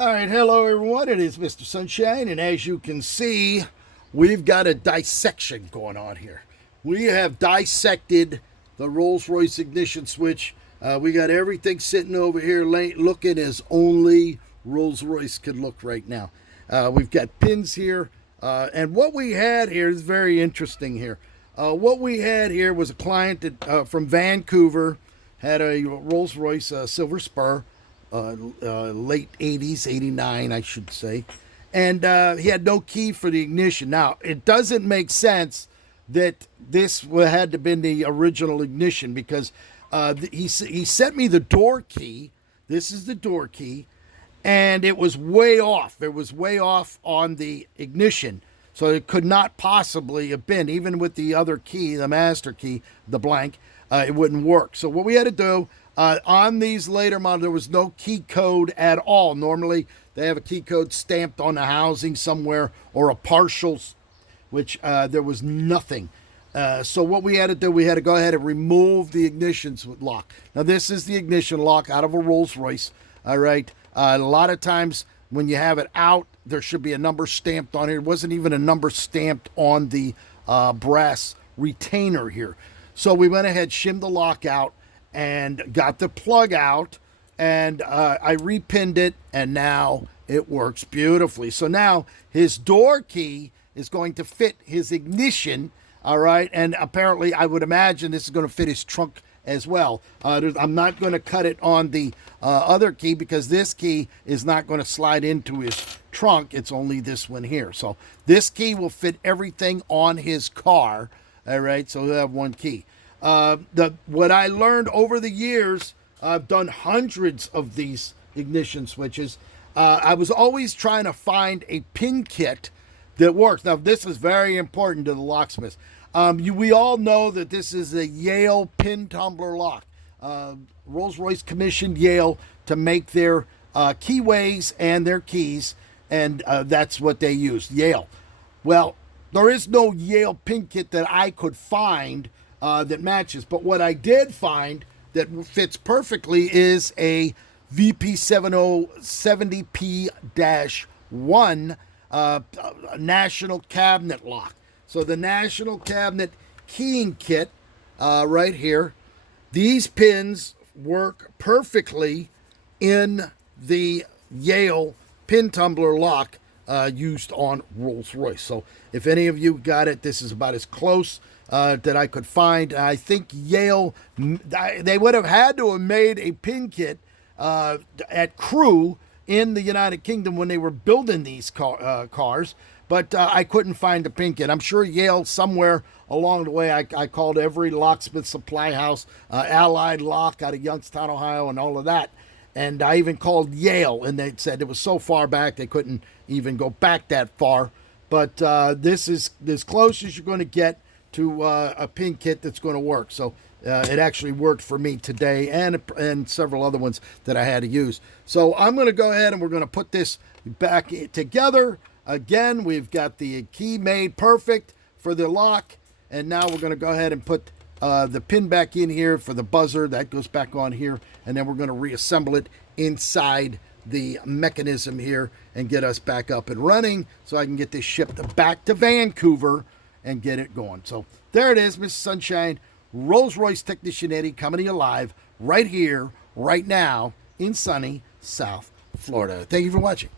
All right, hello everyone. It is Mr. Sunshine, and as you can see, we've got a dissection going on here. We have dissected the Rolls-Royce ignition switch. We got everything sitting over here looking as only Rolls-Royce could look right now. We've got pins here, and what we had here is very interesting here. What we had here was a client that, from Vancouver, had a Rolls-Royce Silver Spur, late 80s, 89, I should say. And he had no key for the ignition. Now, it doesn't make sense that this had to have been the original ignition because he sent me the door key. This is the door key. And it was way off. It was way off on the ignition. So it could not possibly have been, even with the other key, the master key, the blank, it wouldn't work. So what we had to do, on these later models, there was no key code at all. Normally, they have a key code stamped on the housing somewhere or a partial, which there was nothing. So what we had to do, we had to go ahead and remove the ignition lock. Now, this is the ignition lock out of a Rolls-Royce, all right? A lot of times when you have it out, there should be a number stamped on it. It wasn't even a number stamped on the brass retainer here. So we went ahead, shimmed the lock out, and got the plug out, and I repinned it, and now it works beautifully. So now his door key is going to fit his ignition, all right, and apparently I would imagine this is going to fit his trunk as well. I'm not going to cut it on the other key because this key is not going to slide into his trunk. It's only this one here. So this key will fit everything on his car, all right, so he'll have one key. What I learned over the years, I've done hundreds of these ignition switches. I was always trying to find a pin kit that works. Now, this is very important to the locksmith. We all know that this is a Yale pin tumbler lock. Rolls-Royce commissioned Yale to make their keyways and their keys, and that's what they used, Yale. Well, there is no Yale pin kit that I could find that matches. But what I did find that fits perfectly is a VP7070P-1 national cabinet lock. So the national cabinet keying kit right here, these pins work perfectly in the Yale pin tumbler lock used on Rolls-Royce. So if any of you got it, this is about as close that I could find. I think Yale, they would have had to have made a pin kit at Crewe in the United Kingdom when they were building these cars, but I couldn't find the pin kit. I'm sure Yale somewhere along the way, I called every locksmith supply house, Allied Lock out of Youngstown, Ohio, and all of that. And I even called Yale, and they said it was so far back they couldn't even go back that far. But this is as close as you're going to get to a pin kit that's going to work. So it actually worked for me today and several other ones that I had to use. So I'm going to go ahead and we're going to put this back together. Again, we've got the key made perfect for the lock. And now we're going to go ahead and put the pin back in here for the buzzer. That goes back on here. And then we're going to reassemble it inside the mechanism here and get us back up and running so I can get this shipped back to Vancouver and get it going. So there it is, Mr. Sunshine, Rolls-Royce Technician Eddy coming to you live right here, right now in sunny South Florida. Thank you for watching.